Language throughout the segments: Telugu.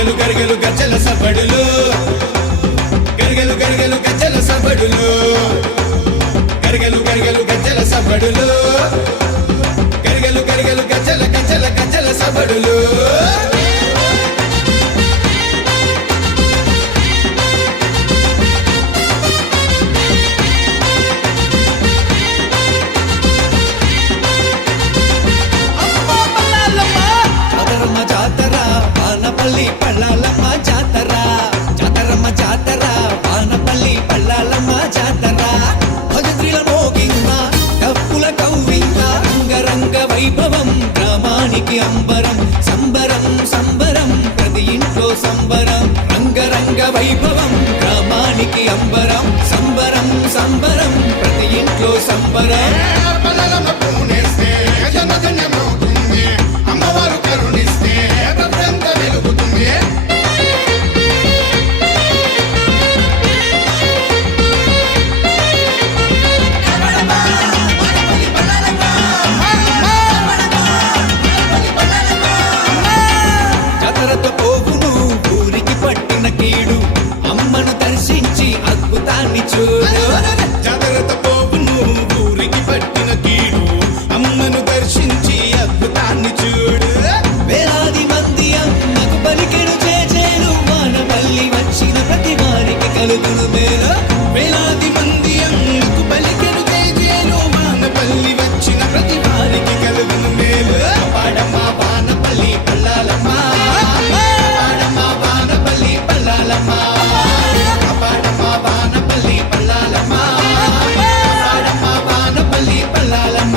గరిగెలు గరిగెలు గజ్జల సబడులు గరిగెలు గరిగెలు గజ్జల సబడులు గరిగెలు గరిగెలు గజ్జల సబడులు గరిగెలు గరిగెలు గజ్జల గజ్జల గజ్జల సబడులు వానపల్లి పల్లాలమ్మ జాతర జాతరమ్మ జాతర వానపల్లి పల్లాలమ్మ జాతర భజంత్రిల మోగింద డప్పుల కవ్వింద రంగరంగ వైభవం గ్రామానికి అంబరం సంబరం సంబరం ప్రతి ఇంట్లో సంబరం రంగరంగ వైభవం గ్రామానికి అంబరం సంబరం సంబరం ప్రతి ఇంట్లో సంబరం అమ్మవారు కరుణిస్తే జాతరతో పోవును ఊరికి పట్టిన కీడు అమ్మను దర్శించి అద్భుతాన్ని చూడు జాతరతో పోవును ఊరికి పట్టిన కీడు అమ్మను దర్శించి అద్భుతాన్ని చూడు వేలాది మంది అమ్మకు పలికెడు చేచేలు వానపల్లి వచ్చిన ప్రతి వారికి కలుగును మేలు వేలాది మంది అమ్మకు పలికెడు చేచేలు వానపల్లి వచ్చిన ప్రతి వారికి కలుగును మేలు పాడమ్మ వానపల్లి పల్లాలమ్మ పాడమ్మ వానపల్లి పల్లాలమ్మ పాడమ్మ వానపల్లి పల్లాలమ్మ పాడమ్మ వానపల్లి పల్లాలమ్మ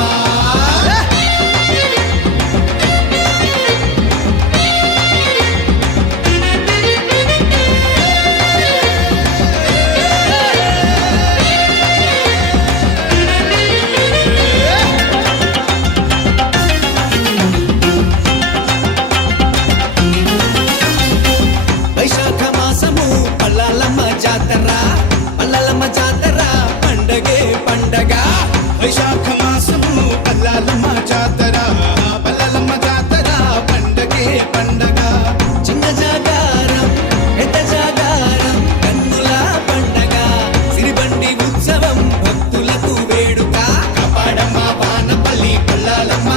వైశాఖ మాసము పల్లాలమ్మ జాతర పల్లాలమ్మ జాతర పండగే పండగ వైశాఖ మాసము పల్లాలమ్మ జాతర పల్లాలమ్మ జాతర పండగే పండగ చిన్న జాగారం పెద్ద జాగారం కన్నుల పండగ సిరిబండి ఉత్సవం భక్తులకు వేడుక కాపాడమ్మ వానపల్లి పల్లాలమ్మ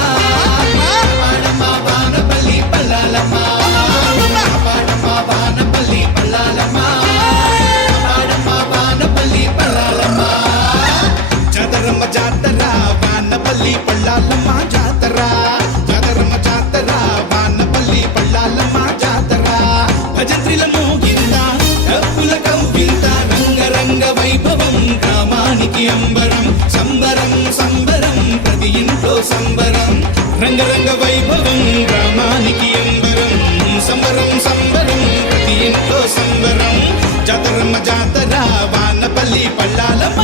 కాపాడమ్మ వానపల్లి పల్లాలమ్మ కాపాడమ్మ వానపల్లి పల్లాలమ్మ కాపాడమ్మ వానపల్లి పల్లాలమ్మ జాతరమ్మ జాతర వానపల్లి పల్లాలమ్మ జాతర జాతరమ్మ జాతర వానపల్లి పల్లాలమ్మ జాతర భజంత్రిల మోగింద డప్పుల కవ్వింత రంగరంగ వైభవం గ్రామానికి అంబరం సంబరం సంబరం ప్రతి ఇంట్లో సంబరం రంగరంగ వైభవం గ్రామానికి అంబరం సంబరం సంబరం ప్రతి ఇంట్లో సంబరం జాతరమ్మ జాతర వానపల్లి పల్లాలమ్మ